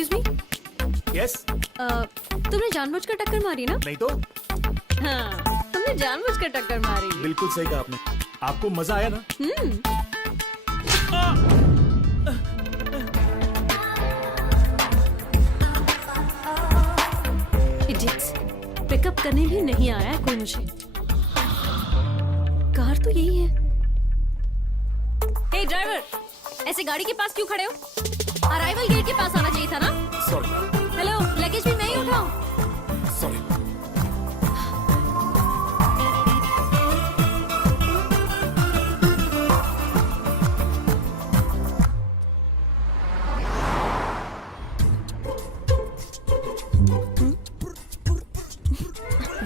Excuse me. Yes. तुमने जानबूझकर टक्कर मारी ना? नहीं तो। हाँ, तुमने जानबूझकर टक्कर मारी। बिल्कुल सही कहा आपने। आपको मजा आया ना? इडियट्स, पिकअप करने भी नहीं आया है कोई मुझे। कार तो यही है। हे ड्राइवर, ऐसे गाड़ी के पास क्यों खड़े हो? अराइवल गेट के पास आना चाहिए था ना? सॉरी। हेलो, लगेज भी मैं ही उठाऊं? सॉरी।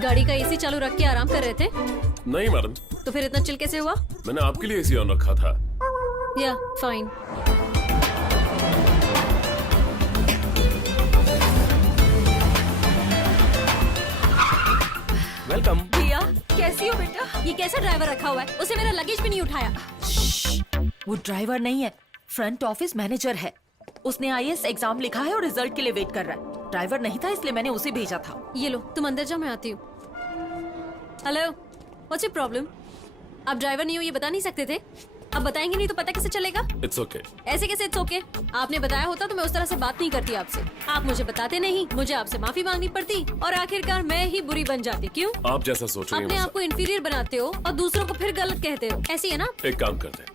गाड़ी का एसी चालू रख के आराम कर रहे थे? नहीं मैडम, तो फिर इतना चिल कैसे हुआ? मैंने आपके लिए एसी ऑन रखा था। या फाइन। वेलकम। प्रिया, कैसी हो बेटा? ये कैसा ड्राइवर रखा हुआ है? उसे मेरा लगेज भी नहीं उठाया। वो ड्राइवर नहीं है, फ्रंट ऑफिस मैनेजर है। उसने आईएएस एग्जाम लिखा है और रिजल्ट के लिए वेट कर रहा है। ड्राइवर नहीं था इसलिए मैंने उसे भेजा था। ये लो, तुम अंदर जाओ, मैं आती हूँ। Hello, what's your problem? आप ड्राइवर नहीं हो ये बता नहीं सकते थे? अब बताएंगे नहीं तो पता कैसे चलेगा? It's okay. ऐसे कैसे इट्स ओके? आपने बताया होता तो मैं उस तरह से बात नहीं करती आपसे। आप मुझे बताते नहीं, मुझे आपसे माफी मांगनी पड़ती और आखिरकार मैं ही बुरी बन जाती। क्यों? आप जैसा सोच रही हैं अपने वैसा। आप को इंफीरियर बनाते हो और दूसरों को फिर गलत कहते हो। ऐसी है ना? एक काम करते हैं,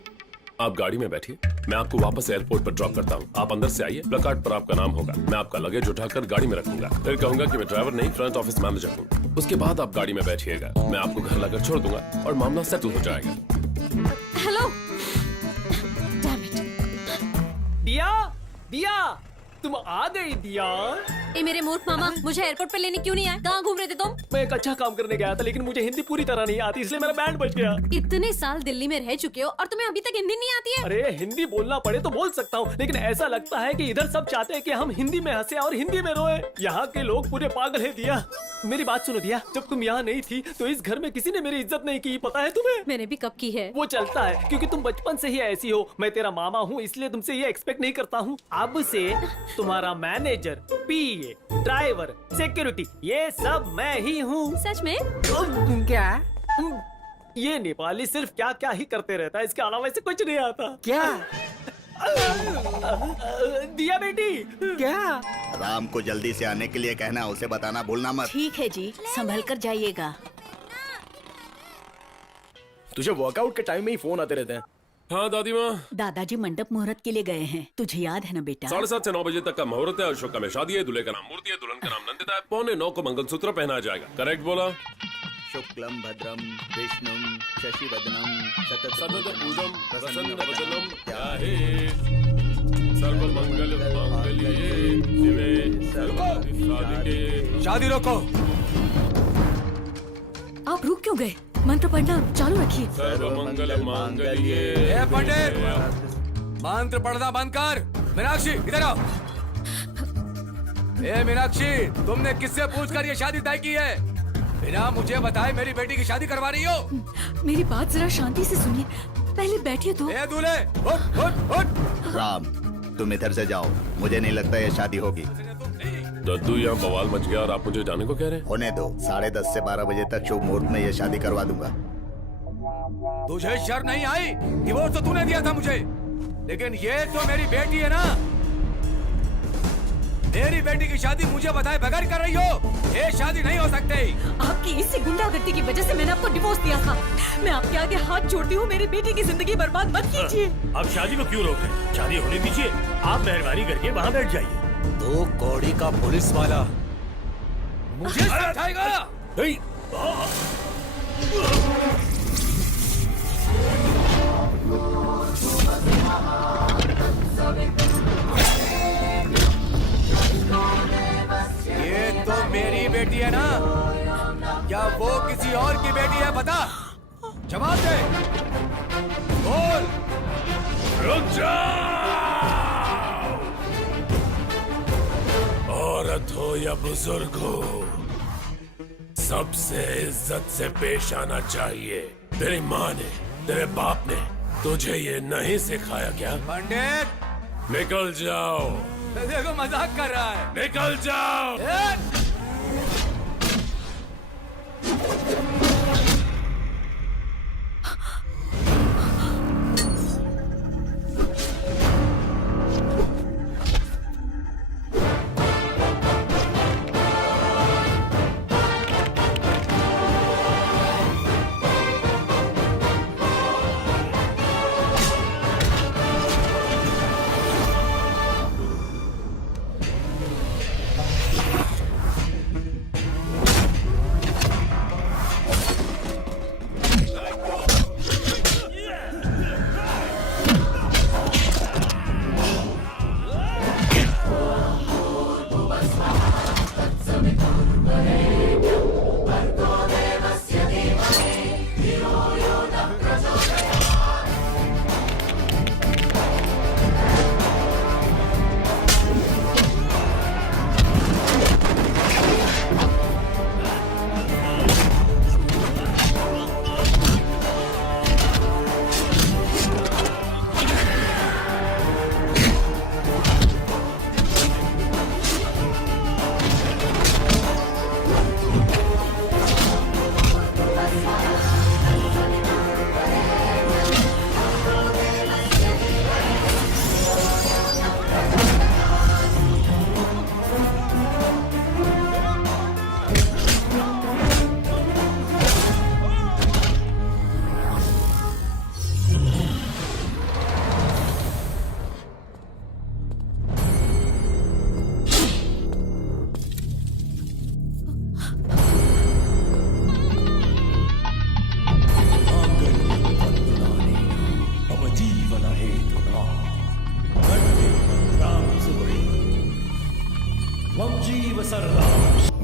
आप गाड़ी में बैठिए, मैं आपको वापस एयरपोर्ट पर ड्रॉप करता हूँ। आप अंदर से आइए, प्लकार्ड पर आपका नाम होगा। मैं आपका लगेज उठाकर गाड़ी में रखूंगा, फिर कहूंगा कि मैं ड्राइवर नहीं फ्रंट ऑफिस मैनेजर हूँ। उसके बाद आप गाड़ी में बैठिएगा, मैं आपको घर लाकर छोड़ दूंगा और मामला सेटल हो जाएगा। Hello, damn it. दिया, दिया, तुम आ गई दिया। ए मेरे मूर्ख मामा, मुझे एयरपोर्ट पे लेने क्यों नहीं आए? कहाँ घूम रहे थे तुम? मैं एक अच्छा काम करने गया था लेकिन मुझे हिंदी पूरी तरह नहीं आती इसलिए मेरा बैंड बज गया। इतने साल दिल्ली में रह चुके हो और तुम्हें अभी तक हिंदी नहीं आती है? अरे हिंदी बोलना पड़े तो बोल सकता हूँ लेकिन ऐसा लगता है कि इधर सब चाहते हैं कि हम हिंदी में हंसे और हिंदी में रोए। यहाँ के लोग पूरे पागल है दिया। मेरी बात सुनो दिया, जब तुम यहाँ नहीं थी तो इस घर में किसी ने मेरी इज्जत नहीं की, पता है तुम्हें? मैंने भी कब की है। वो चलता है क्योंकि तुम बचपन से ही ऐसी हो। मैं तेरा मामा हूँ इसलिए तुमसे ये एक्सपेक्ट नहीं करता हूँ। अब से तुम्हारा मैनेजर, पीए, ड्राइवर, सिक्योरिटी ये सब मैं ही हूँ। सच में? क्या? ये नेपाली सिर्फ क्या क्या ही करते रहता है, इसके अलावा इसे कुछ नहीं आता। क्या? दिया बेटी, क्या? राम को जल्दी से आने के लिए कहना, उसे बताना भूलना मत। ठीक है जी, संभल कर जाइएगा। तुझे वर्कआउट के टाइम में ही फोन आते रहते हैं। हाँ दादी माँ, दादाजी मंडप मुहूर्त के लिए गए हैं, तुझे याद है ना बेटा? 7:30 से 9 बजे तक का मुहूर्त है। अशोक का में शादी है, दूल्हे का नाम मूर्ति है, दुल्हन का नाम नंदिता है। 8:45 को मंगलसूत्र पहनाया जाएगा। करेक्ट बोला? शुक्लम भद्रम विष्णुम शशिवदनम सतत सतत पूजम प्रसन्न वदनम ध्याये। सर्वमंगल मांगल्ये शिवे सर्वाधिसाधिके। शादी रोको। आप रुक क्यों गए? मंत्र पढ़ना चालू रखिए। सर्वमंगल मांगल्ये। ए पंडित, मंत्र पढ़ना बंद कर। मीनाक्षी इधर आओ। ए मीनाक्षी, तुमने किससे पूछकर ये शादी तय की है? बिना मुझे बताए मेरी बेटी की शादी करवा रही हो? मेरी बात जरा शांति से सुनिए, पहले बैठिए तो। ए दूल्हे, उठ उठ उठ। राम, तुम इधर से जाओ, मुझे नहीं लगता ये शादी होगी। दद्दू, यहाँ बवाल मच गया और आप मुझे जाने को कह रहे हैं? होने दो, 10:30 से 12 बजे तक शुभ मुहूर्त में ये शादी करवा दूंगा। तुझे शर्म नहीं आई? डिवोर्स तो तूने दिया था मुझे, लेकिन ये तो मेरी बेटी है ना। मेरी बेटी की शादी मुझे बताए बगैर कर रही हो? ये शादी नहीं हो सकती। आपकी इसी गुंडागर्दी की वजह से मैंने आपको डिवोर्स दिया था। मैं आपके आगे हाथ जोड़ती हूँ, मेरी बेटी की जिंदगी बर्बाद मत कीजिए। अब शादी को क्यों रोक रहे हैं? शादी होने दीजिए। आप मेहरबानी करके वहाँ बैठ जाइए। 2 कौड़ी का पुलिस वाला मुझे समझाएगा? नहीं। ये तो मेरी बेटी है ना? क्या वो किसी और की बेटी है? बता, जवाब दे, बोल। रुक जाओ। औरत हो या बुजुर्ग हो, सबसे इज्जत से पेश आना चाहिए। तेरी माँ ने, तेरे बाप ने तुझे ये नहीं सिखाया क्या? पंडित, निकल जाओ। देखो मजाक कर रहा है। निकल जाओ।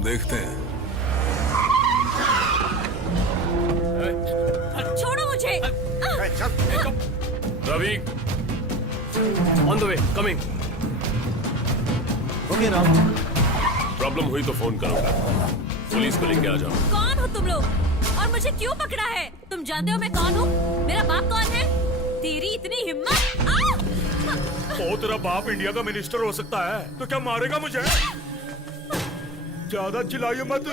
देखते हैं। छोड़ो मुझे। Ravi, on the way, coming. Okay Ram. Problem हुई तो फोन करूंगा। पुलिस को लेके आ जाओ। कौन हो तुम लोग और मुझे क्यों पकड़ा है? तुम जानते हो मैं कौन हूँ? मेरा बाप कौन है? तेरी इतनी हिम्मत? ओ तेरा बाप इंडिया का मिनिस्टर हो सकता है तो क्या मारेगा मुझे? ज्यादा चिल्लाइए मत।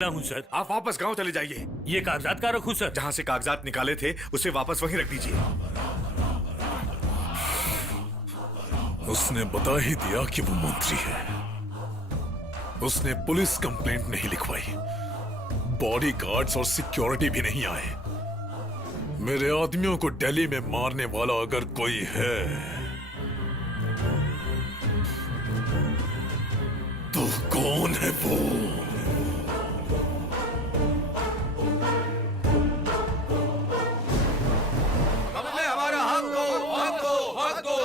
हूँ सर। आप वापस गांव चले जाइए। ये कागजात का रखूँ सर? जहाँ से कागजात निकाले थे उसे वापस वहीं रख दीजिए। उसने बता ही दिया कि वो मंत्री है। उसने पुलिस कंप्लेंट नहीं लिखवाई, बॉडीगार्ड्स और सिक्योरिटी भी नहीं आए। मेरे आदमियों को दिल्ली में मारने वाला अगर कोई है तो कौन है वो? हमारा हक दो, हक दो, हक दो।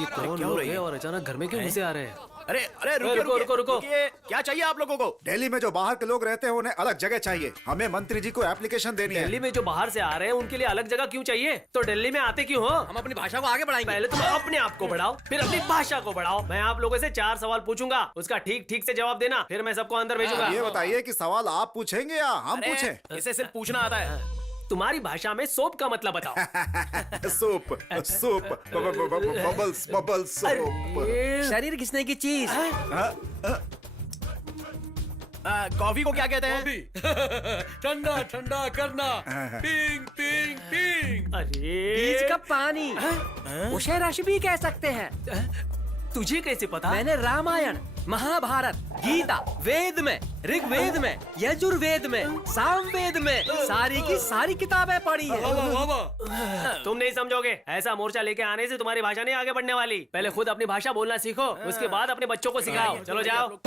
ये कौन क्या हो लोग रही हैं है? और अचानक घर में क्यों घुसे आ रहे हैं? अरे अरे रुकिए रुको, रुको, रुको। रुकिए। क्या चाहिए आप लोगों को? दिल्ली में जो बाहर के लोग रहते हैं उन्हें अलग जगह चाहिए। हमें मंत्री जी को एप्लीकेशन देनी है। दिल्ली में जो बाहर से आ रहे हैं उनके लिए अलग जगह क्यों चाहिए? तो दिल्ली में आते क्यों हो? हम अपनी भाषा को आगे बढ़ाएंगे। पहले तुम अपने आप को बढ़ाओ, फिर अपनी भाषा को बढ़ाओ। मैं आप लोगों से 4 सवाल पूछूंगा, उसका ठीक ठीक से जवाब देना, फिर मैं सबको अंदर भेजूंगा। ये बताइए कि सवाल आप पूछेंगे या हम अरे, पूछें? इसे सिर्फ पूछना आता है। तुम्हारी भाषा में सोप का मतलब बताओ। Soup, soup, bubbles, bubbles, soup. शरीर घिसने की चीज। कॉफी को क्या कहते हैं? ठंडा ठंडा करना। Ping ping ping. अरे पानी उसे रस भी कह सकते हैं। तुझे कैसे पता? मैंने रामायण, महाभारत, गीता, वेद में, ऋग्वेद में, यजुर्वेद में, सामवेद में सारी की सारी किताबें पढ़ी है। तुम नहीं समझोगे। ऐसा मोर्चा लेके आने से तुम्हारी भाषा नहीं आगे बढ़ने वाली। पहले खुद अपनी भाषा बोलना सीखो, उसके बाद अपने बच्चों को सिखाओ। चलो जाओ।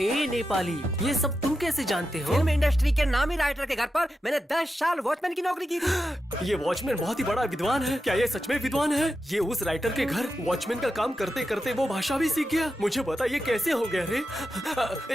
ए नेपाली, ये सब तुम कैसे जानते हो? फिल्म इंडस्ट्री के नामी राइटर के घर पर मैंने 10 साल वॉचमैन की नौकरी की थी। ये वॉचमैन बहुत ही बड़ा विद्वान है। क्या ये सच में विद्वान है? ये उस राइटर के घर वॉचमैन का काम करते करते वो भाषा भी सीख गया। मुझे बता ये कैसे हो गया रे?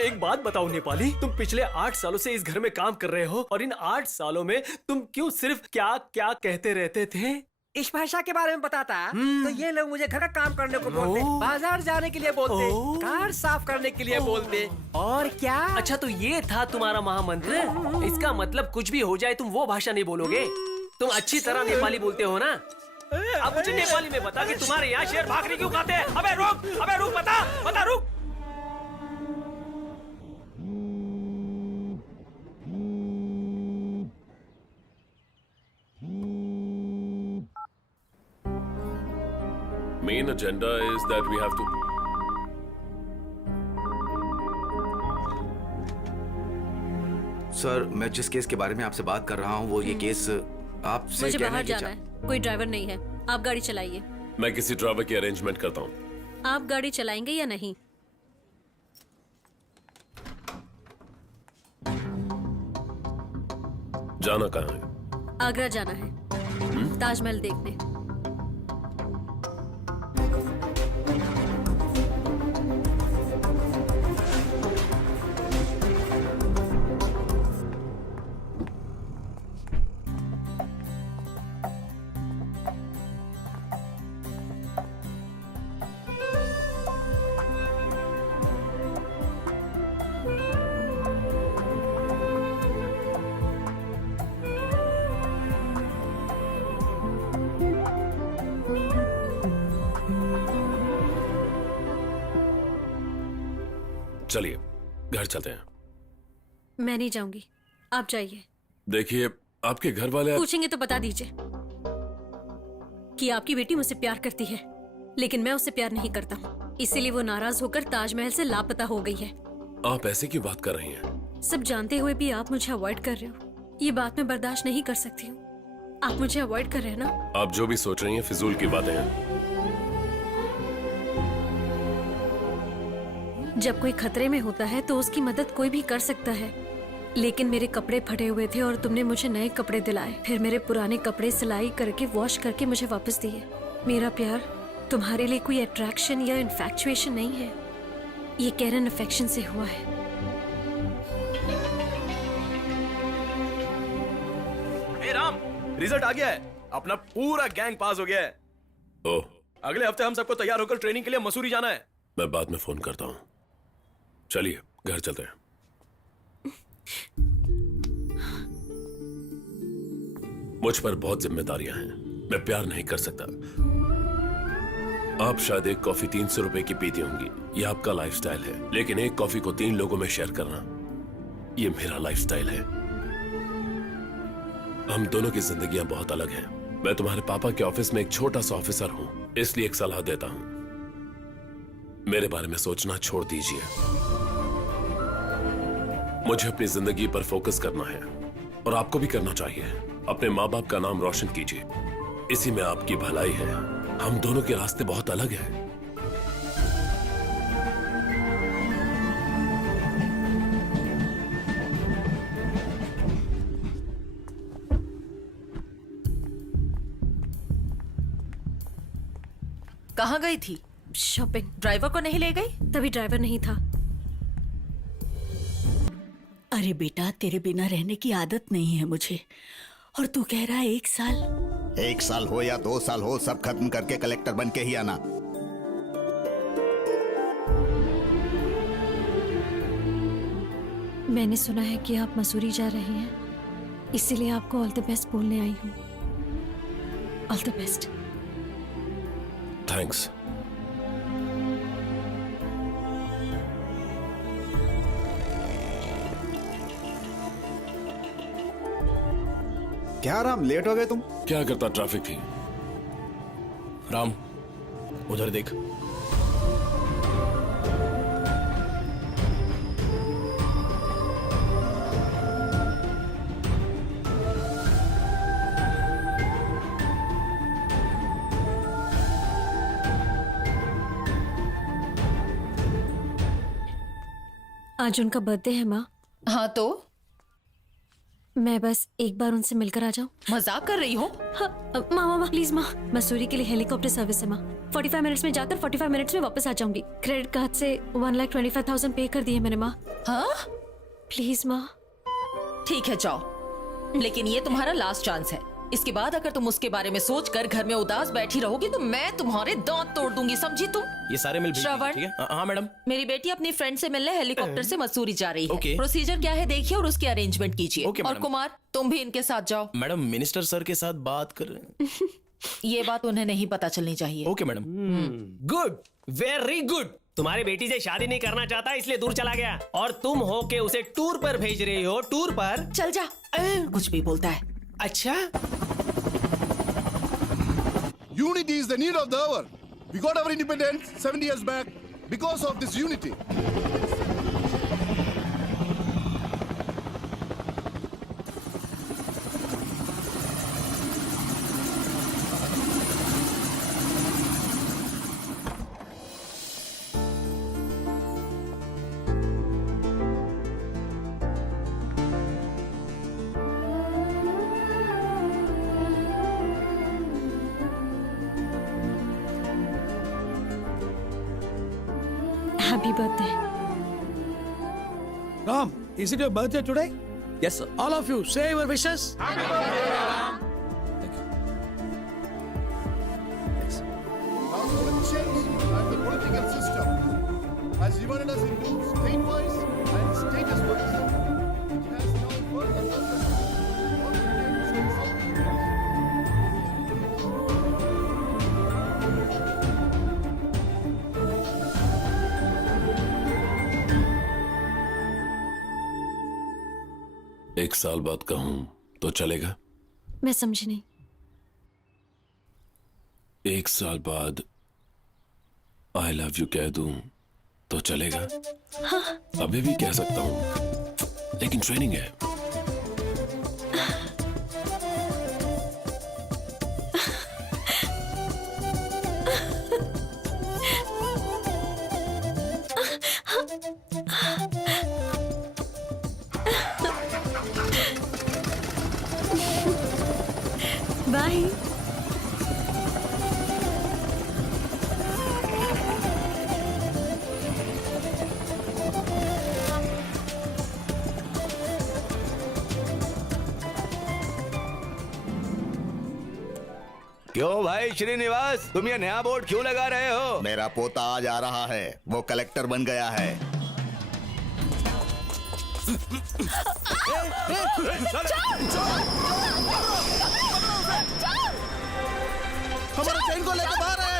एक बात बताओ नेपाली, तुम पिछले 8 सालों से इस घर में काम कर रहे हो और इन 8 सालों में तुम क्यों सिर्फ क्या क्या कहते रहते थे? इस भाषा के बारे में बताता तो ये लोग मुझे घर का काम करने को बोलते, बाजार जाने के लिए बोलते, कार साफ करने के लिए बोलते, और क्या। अच्छा तो ये था तुम्हारा महामंत्र? इसका मतलब कुछ भी हो जाए तुम वो भाषा नहीं बोलोगे। तुम अच्छी तरह नेपाली बोलते हो ना? अब मुझे नेपाली में बता कि तुम्हारे यहाँ शेर भाखरी क्यों खाते हैं? अबे रुक, बता रुक। Main agenda is that we have to. Sir, मैं जिस केस के बारे में आपसे बात कर रहा हूँ वो ये केस आपसे मुझे कहने बाहर की जाना है, कोई ड्राइवर नहीं है। आप गाड़ी चलाइए। मैं किसी ड्राइवर की अरेंजमेंट करता हूँ। आप गाड़ी चलाएंगे या नहीं? जाना कहाँ है? आगरा जाना है, ताजमहल देखने। चलिए घर चलते हैं। मैं नहीं जाऊंगी, आप जाइए। देखिए आपके घर वाले पूछेंगे तो बता दीजिए कि आपकी बेटी मुझसे प्यार करती है, लेकिन मैं उससे प्यार नहीं करता हूँ। इसीलिए वो नाराज होकर ताजमहल से लापता हो गई है। आप ऐसे क्यों बात कर रही हैं? सब जानते हुए भी आप मुझे अवॉइड कर रहे हो। ये बात मैं बर्दाश्त नहीं कर सकती हूँ। आप मुझे अवॉइड कर रहे हैं ना? आप जो भी सोच रही हैं फिजूल की बातें हैं। जब कोई खतरे में होता है तो उसकी मदद कोई भी कर सकता है, लेकिन मेरे कपड़े फटे हुए थे और तुमने मुझे नए कपड़े दिलाए, फिर मेरे पुराने कपड़े सिलाई करके वॉश करके मुझे वापस दिए। मेरा प्यार तुम्हारे लिए कोई अट्रैक्शन या इन्फैक्चुएशन नहीं है, ये कैरन अफेक्शन से हुआ है। हे राम, रिजल्ट आ गया है। अपना पूरा गैंग पास हो गया है। ओह, अगले हफ्ते हम सबको तैयार होकर ट्रेनिंग के लिए मसूरी जाना है। मैं बाद में फोन करता हूँ। चलिए घर चलते हैं। मुझ पर बहुत जिम्मेदारियां हैं, मैं प्यार नहीं कर सकता। आप शायद एक कॉफी 300 रुपए की पीती होंगी, ये आपका लाइफस्टाइल है, लेकिन एक कॉफी को 3 लोगों में शेयर करना, ये मेरा लाइफस्टाइल है। हम दोनों की जिंदगियां बहुत अलग हैं। मैं तुम्हारे पापा के ऑफिस में एक छोटा सा ऑफिसर हूं, इसलिए एक सलाह देता हूं, मेरे बारे में सोचना छोड़ दीजिए। मुझे अपनी जिंदगी पर फोकस करना है और आपको भी करना चाहिए। अपने माँ बाप का नाम रोशन कीजिए, इसी में आपकी भलाई है। हम दोनों के रास्ते बहुत अलग हैं। कहाँ गई थी? शॉपिंग। ड्राइवर को नहीं ले गई? तभी ड्राइवर नहीं था। अरे बेटा, तेरे बिना रहने की आदत नहीं है मुझे, और तू कह रहा है 1 साल। 1 साल हो या 2 साल हो, सब खत्म करके कलेक्टर बन के ही आना। मैंने सुना है कि आप मसूरी जा रहे हैं, इसीलिए आपको ऑल द बेस्ट बोलने आई हूँ। All the best. थैंक्स। क्या राम, लेट हो गए तुम? क्या करता, ट्रैफिक थी। राम, उधर देख। आज उनका बर्थडे है माँ। हाँ तो मैं बस एक बार उनसे मिलकर आ जाऊं। मजाक कर रही हो? हाँ, माँ प्लीज माँ, मसूरी के लिए हेलीकॉप्टर सर्विस है माँ। 45 मिनट्स में जाकर 45 मिनट्स में वापस आ जाऊंगी। क्रेडिट कार्ड से 1,25,000 पे कर दिए मैंने माँ। हाँ प्लीज माँ। ठीक है जाओ, लेकिन ये तुम्हारा लास्ट चांस है। इसके बाद अगर तुम उसके बारे में सोचकर घर में उदास बैठी रहोगी तो मैं तुम्हारे दांत तोड़ दूंगी, समझी तुम? ये सारे मिल श्रवण, ठीक है? हाँ मैडम। मेरी बेटी अपनी फ्रेंड से मिलने हेलीकॉप्टर से मसूरी जा रही है। ओके। प्रोसीजर क्या है देखिए और उसकी अरेंजमेंट कीजिए। ओके, और मैडम। कुमार, तुम भी इनके साथ जाओ। मैडम, मिनिस्टर सर के साथ बात कर रहे हैं। ये बात उन्हें नहीं पता चलनी चाहिए। Okay madam. Good, very good. तुम्हारी बेटी से शादी नहीं करना चाहता इसलिए दूर चला गया, और तुम हो के उसे टूर पर भेज रही हो। टूर पर? चल जा, कुछ भी बोलता है। अच्छा, Unity is the need of the hour. We got our independence 70 years back because of this unity. Happy birthday. Ram, is it your birthday today? Yes, sir. All of you, say your wishes. Now the elections and the political system has divided us into state-wise and status-wise. It has now further focused on Indians and South Indians. एक साल बाद कहूं तो चलेगा? मैं समझी नहीं। 1 साल बाद आई लव यू कह दूं तो चलेगा? अभी भी कह सकता हूं, लेकिन ट्रेनिंग है। बाय। क्यों भाई श्रीनिवास, तुम ये नया बोर्ड क्यों लगा रहे हो? मेरा पोता आज आ रहा है, वो कलेक्टर बन गया है। हमारे ट्रेन को लेकर बाहर है।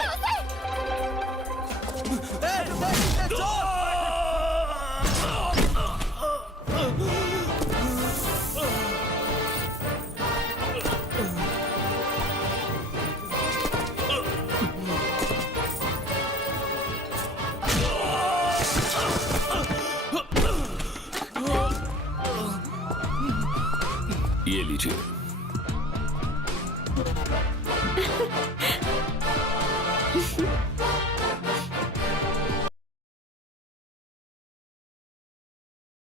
ये लीजिए।